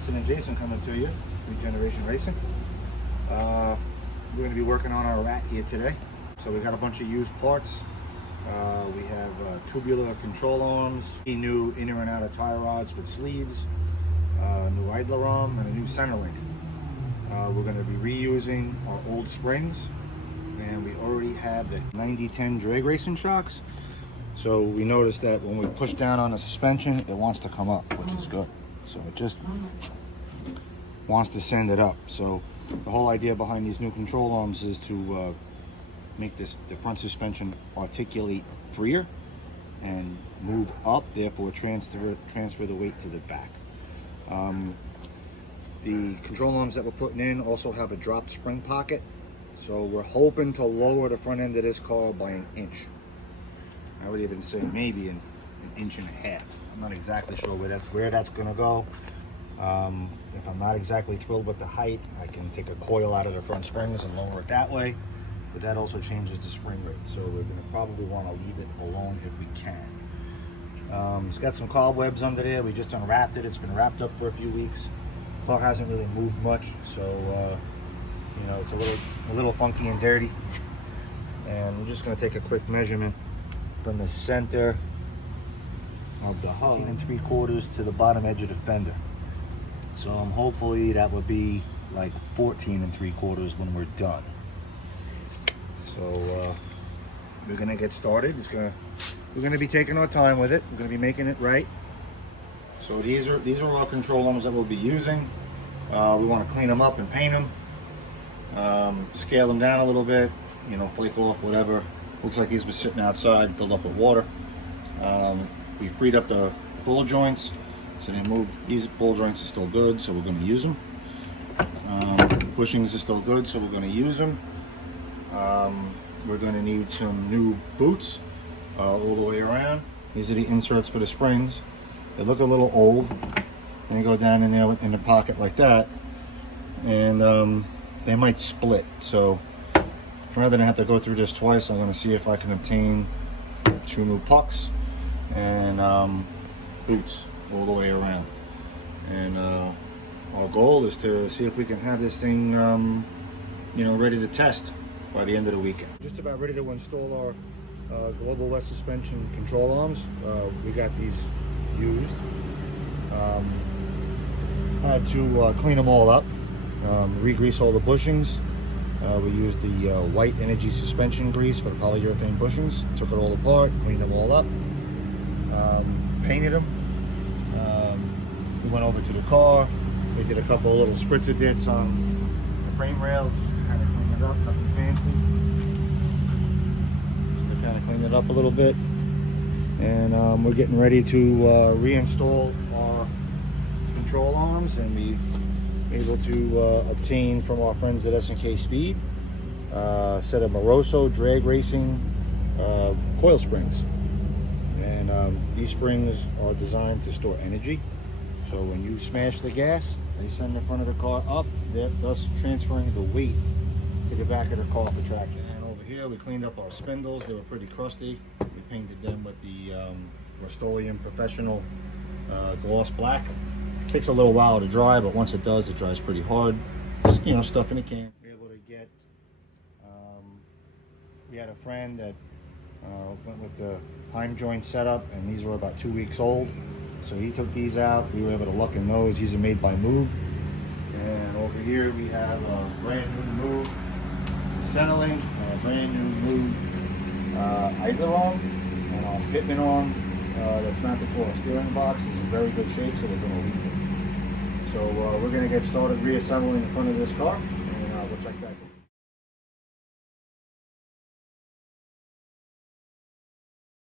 Justin and Jason coming to you, Regeneration Racing. We're going to be working on our rat here today. So we got a bunch of used parts. We have tubular control arms, new inner and outer tie rods with sleeves, new idler arm, and a new center link. We're going to be reusing our old springs, and we already have the 90-10 drag racing shocks. So we noticed that when we push down on the suspension, it wants to come up, which is good. So it just wants to send it up. So the whole idea behind these new control arms is to make the front suspension articulate freer and move up, therefore transfer the weight to the back. The control arms that we're putting in also have a dropped spring pocket, so we're hoping to lower the front end of this car by an inch. I would even say maybe an inch and a half. I'm not exactly sure where that's going to go. If I'm not exactly thrilled with the height, I can take a coil out of the front springs and lower it that way. But that also changes the spring rate, so we're going to probably want to leave it alone if we can. It's got some cobwebs under there. We just unwrapped it. It's been wrapped up for a few weeks. The car hasn't really moved much, so you know, it's a little funky and dirty. And we're just going to take a quick measurement from the center of the hub 14 3/4 to the bottom edge of the fender. So hopefully that will be like 14 3/4 when we're done. So we're gonna get started. We're gonna be taking our time with it. We're gonna be making it right. So these are our control arms that we'll be using. We want to clean them up and paint them, scale them down a little bit, you know, flake off whatever. Looks like these were sitting outside, filled up with water. We freed up the ball joints, so they move. These ball joints are still good, so we're going to use them. Bushings are still good, so we're going to use them. We're going to need some new boots all the way around. These are the inserts for the springs. They look a little old, and they go down in there in the pocket like that, and they might split. So rather than have to go through this twice, I'm going to see if I can obtain 2 new pucks and boots all the way around. And our goal is to see if we can have this thing, you know, ready to test by the end of the weekend. Just about ready to install our Global West suspension control arms. We got these used. I had to clean them all up, re-grease all the bushings. We used the white energy suspension grease for the polyurethane bushings. Took it all apart, cleaned them all up, painted them. We went over to the car. We did a couple of little spritzer dits on the frame rails just to kind of clean it up, nothing fancy. Just to kind of clean it up a little bit. And we're getting ready to reinstall our control arms and be able to obtain from our friends at S&K Speed a set of Moroso drag racing coil springs. And these springs are designed to store energy. So when you smash the gas, they send the front of the car up, thus transferring the weight to the back of the car for traction. And over here we cleaned up our spindles. They were pretty crusty. We painted them with the Rust-Oleum Professional gloss black. It takes a little while to dry, but once it does, it dries pretty hard. Just, you know, stuff in a can. We're able to get, we had a friend that went with the Heim joint setup, and these were about 2 weeks old. So he took these out. We were able to luck in those. These are made by Moog. And over here we have a brand new Moog center link, and a brand new Moog idler arm, and our Pitman arm that's mounted to our steering box is in very good shape, so we're going to leave it. So we're going to get started reassembling the front of this car, and we'll check back in.